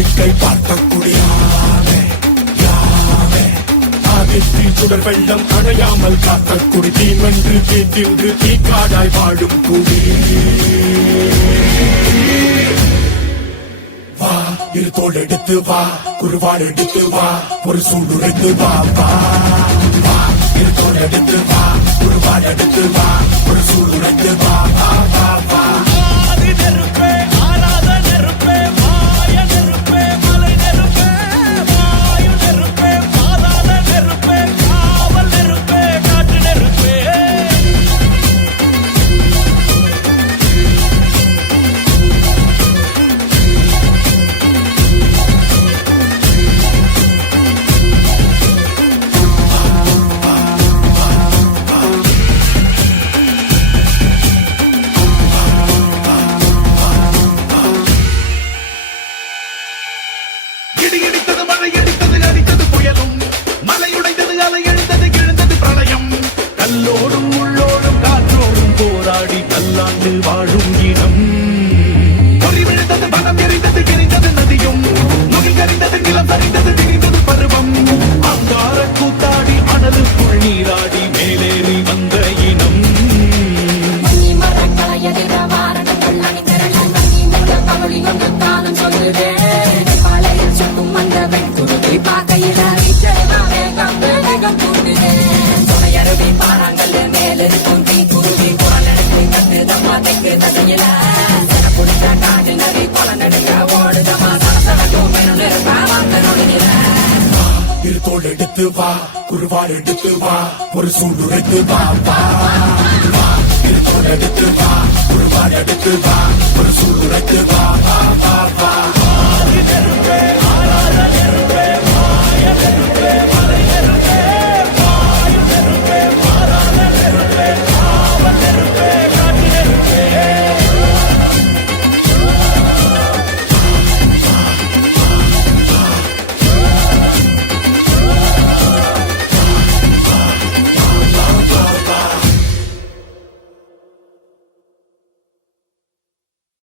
வேடிக்கை பார்க்கக்கூடிய சுடர் வெள்ளம் அணையாமல் காத்த குடி தீமென்று தீத்தின்று தீக்காடாய் வாழும் குடி வா இரு தோல் எடுத்து வா குருவாள் எடுத்து வா ஒரு சூடுரைத்து வா வா வா இரு தோல் எடுத்து வா குருவாள் எடுத்து வா ஒரு சூடுரைத்து வா வா வா வா கல்லாண்டு வாழும் இனம் பொறி விழுந்தது பணம் எரிந்தது எரிந்தது நதியும் முகில் கரிந்தது நிலம் சரிந்தது திரிந்தது பருவம் அங்கார கூத்தாடி அனலுக்குள் நீராடி மேலேறி வந்த இனம் பாறாங்கல் மேலிருக்கும் தீக்குருவி இரு தோல் எடுத்து வா குருவாள் எடுத்து வா ஒரு சூடுரைத்து வா வா வா இரு தோல் எடுத்து வா குருவாள் எடுத்து வா ஒரு சூடுரைத்து வா வா வா வா